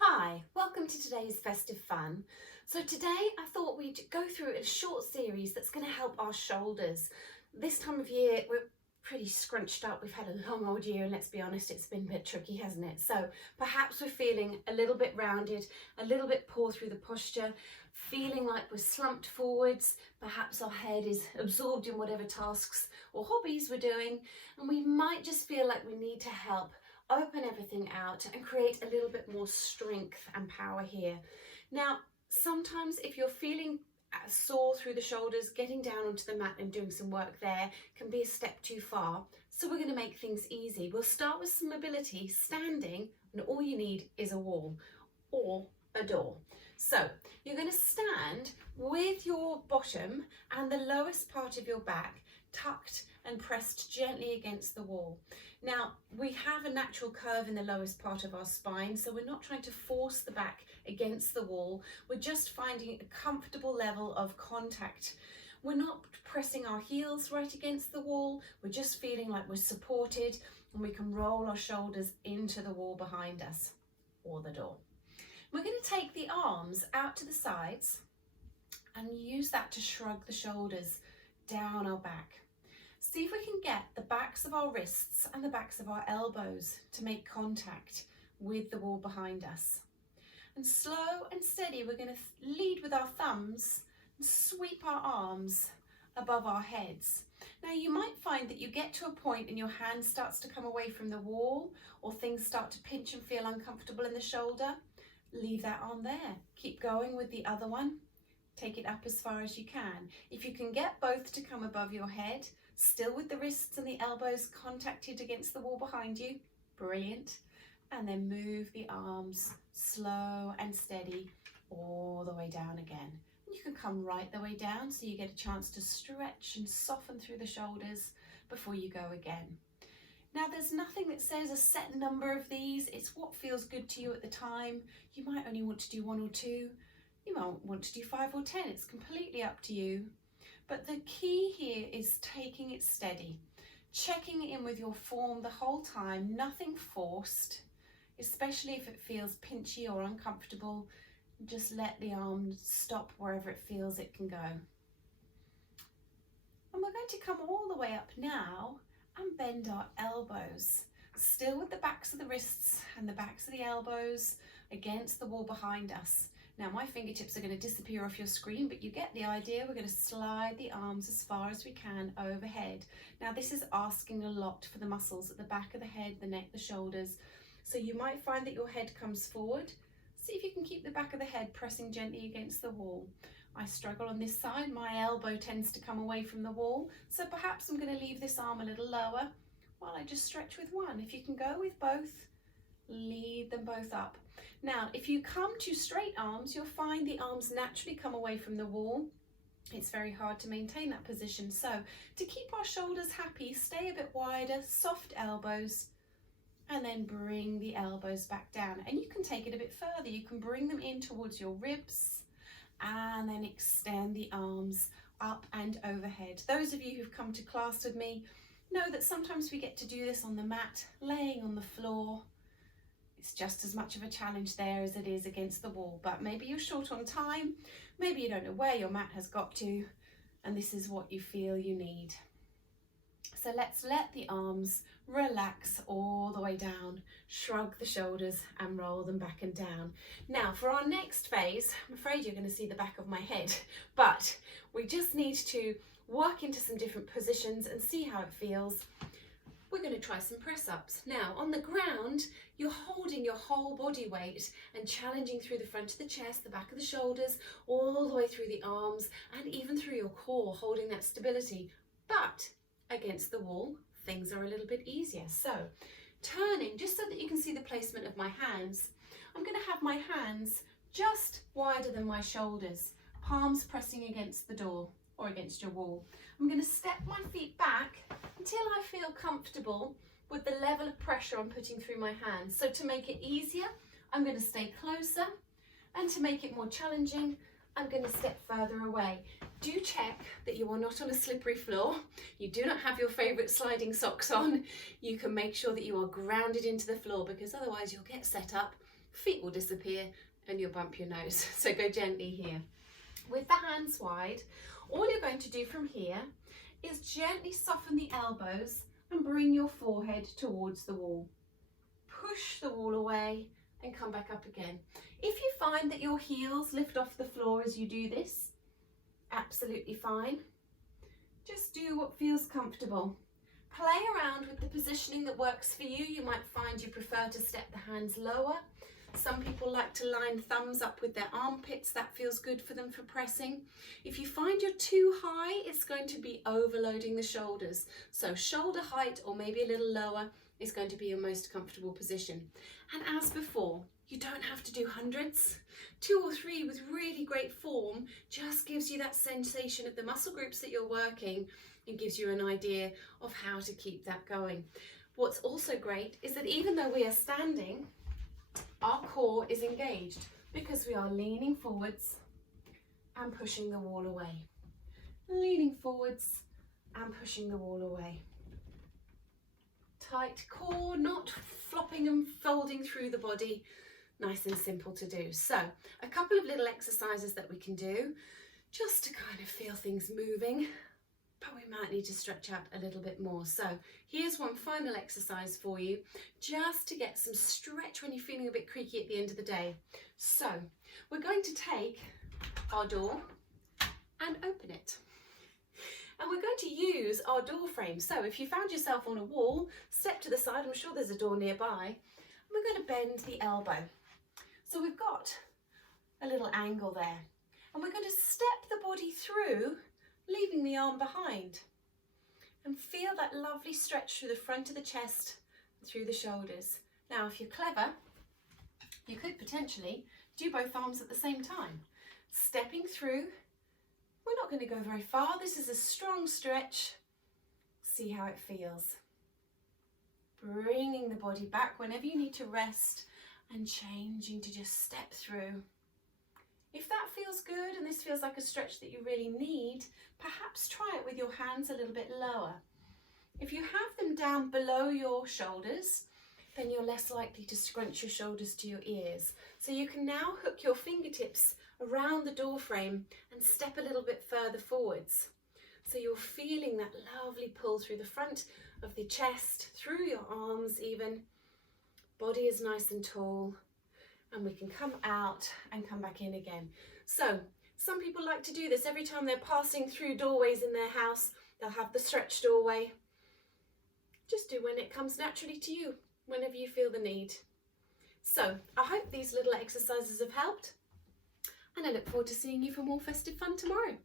Hi, welcome to today's Festive Fun. So today I thought we'd go through a short series that's going to help our shoulders. This time of year we're pretty scrunched up, we've had a long old year and let's be honest, it's been a bit tricky, hasn't it? So perhaps we're feeling a little bit rounded, a little bit poor through the posture, feeling like we're slumped forwards, perhaps our head is absorbed in whatever tasks or hobbies we're doing, and we might just feel like we need to help open everything out and create a little bit more strength and power here. Now, sometimes if you're feeling sore through the shoulders, getting down onto the mat and doing some work there can be a step too far. So we're going to make things easy. We'll start with some mobility, standing, and all you need is a wall or a door. So you're going to stand with your bottom and the lowest part of your back tucked and pressed gently against the wall. Now, we have a natural curve in the lowest part of our spine, so we're not trying to force the back against the wall. We're just finding a comfortable level of contact. We're not pressing our heels right against the wall. We're just feeling like we're supported and we can roll our shoulders into the wall behind us or the door. We're going to take the arms out to the sides and use that to shrug the shoulders down our back. See if we can get the backs of our wrists and the backs of our elbows to make contact with the wall behind us. And slow and steady, we're going to lead with our thumbs and sweep our arms above our heads. Now you might find that you get to a point and your hand starts to come away from the wall or things start to pinch and feel uncomfortable in the shoulder. Leave that arm there. Keep going with the other one. Take it up as far as you can. If you can get both to come above your head, still with the wrists and the elbows contacted against the wall behind you, brilliant. And then move the arms slow and steady all the way down again. You can come right the way down so you get a chance to stretch and soften through the shoulders before you go again. Now there's nothing that says a set number of these, it's what feels good to you at the time. You might only want to do 1 or 2, you might want to do 5 or 10, it's completely up to you. But the key here is taking it steady, checking in with your form the whole time, nothing forced, especially if it feels pinchy or uncomfortable. Just let the arm stop wherever it feels it can go. And we're going to come all the way up now and bend our elbows, still with the backs of the wrists and the backs of the elbows against the wall behind us. Now my fingertips are going to disappear off your screen, but you get the idea. We're going to slide the arms as far as we can overhead. Now this is asking a lot for the muscles at the back of the head, the neck, the shoulders. So you might find that your head comes forward. See if you can keep the back of the head pressing gently against the wall. I struggle on this side, my elbow tends to come away from the wall. So perhaps I'm going to leave this arm a little lower while I just stretch with one. If you can go with both, lead them both up. Now, if you come to straight arms, you'll find the arms naturally come away from the wall. It's very hard to maintain that position. So to keep our shoulders happy, stay a bit wider, soft elbows, and then bring the elbows back down. And you can take it a bit further. You can bring them in towards your ribs and then extend the arms up and overhead. Those of you who've come to class with me know that sometimes we get to do this on the mat, laying on the floor. It's just as much of a challenge there as it is against the wall, but maybe you're short on time, maybe you don't know where your mat has got to, and this is what you feel you need. So let's let the arms relax all the way down, shrug the shoulders and roll them back and down. Now for our next phase, I'm afraid you're going to see the back of my head, but we just need to work into some different positions and see how it feels. We're going to try some press-ups. Now on the ground, you're holding your whole body weight and challenging through the front of the chest, the back of the shoulders, all the way through the arms and even through your core, holding that stability. But against the wall, things are a little bit easier. So turning, just so that you can see the placement of my hands, I'm going to have my hands just wider than my shoulders, palms pressing against the door or against your wall. I'm going to step my feet back until I feel comfortable with the level of pressure I'm putting through my hands. So to make it easier, I'm going to stay closer, and to make it more challenging, I'm going to step further away. Do check that you are not on a slippery floor. You do not have your favourite sliding socks on. You can make sure that you are grounded into the floor, because otherwise you'll get set up, feet will disappear and you'll bump your nose. So go gently here. With the hands wide, all you're going to do from here is gently soften the elbows and bring your forehead towards the wall. Push the wall away and come back up again. If you find that your heels lift off the floor as you do this, absolutely fine. Just do what feels comfortable. Play around with the positioning that works for you. You might find you prefer to step the hands lower. Some people like to line thumbs up with their armpits. That feels good for them for pressing. If you find you're too high, it's going to be overloading the shoulders. So shoulder height or maybe a little lower is going to be your most comfortable position. And as before, you don't have to do hundreds. 2 or 3 with really great form just gives you that sensation of the muscle groups that you're working and gives you an idea of how to keep that going. What's also great is that even though we are standing, our core is engaged because we are leaning forwards and pushing the wall away. Leaning forwards and pushing the wall away. Tight core, not flopping and folding through the body. Nice and simple to do. So a couple of little exercises that we can do just to kind of feel things moving, but we might need to stretch out a little bit more. So here's one final exercise for you, just to get some stretch when you're feeling a bit creaky at the end of the day. So we're going to take our door and open it. And we're going to use our door frame. So if you found yourself on a wall, step to the side, I'm sure there's a door nearby. And we're going to bend the elbow. So we've got a little angle there. And we're going to step the body through, leaving the arm behind. And feel that lovely stretch through the front of the chest, through the shoulders. Now, if you're clever, you could potentially do both arms at the same time. Stepping through. We're not going to go very far. This is a strong stretch. See how it feels. Bringing the body back whenever you need to rest and changing to just step through. If that feels good and this feels like a stretch that you really need, perhaps try it with your hands a little bit lower. If you have them down below your shoulders, then you're less likely to scrunch your shoulders to your ears. So you can now hook your fingertips around the door frame and step a little bit further forwards. So you're feeling that lovely pull through the front of the chest, through your arms even. Body is nice and tall, and we can come out and come back in again. So some people like to do this every time they're passing through doorways in their house. They'll have the stretch doorway. Just do when it comes naturally to you, whenever you feel the need. So I hope these little exercises have helped, and I look forward to seeing you for more festive fun tomorrow.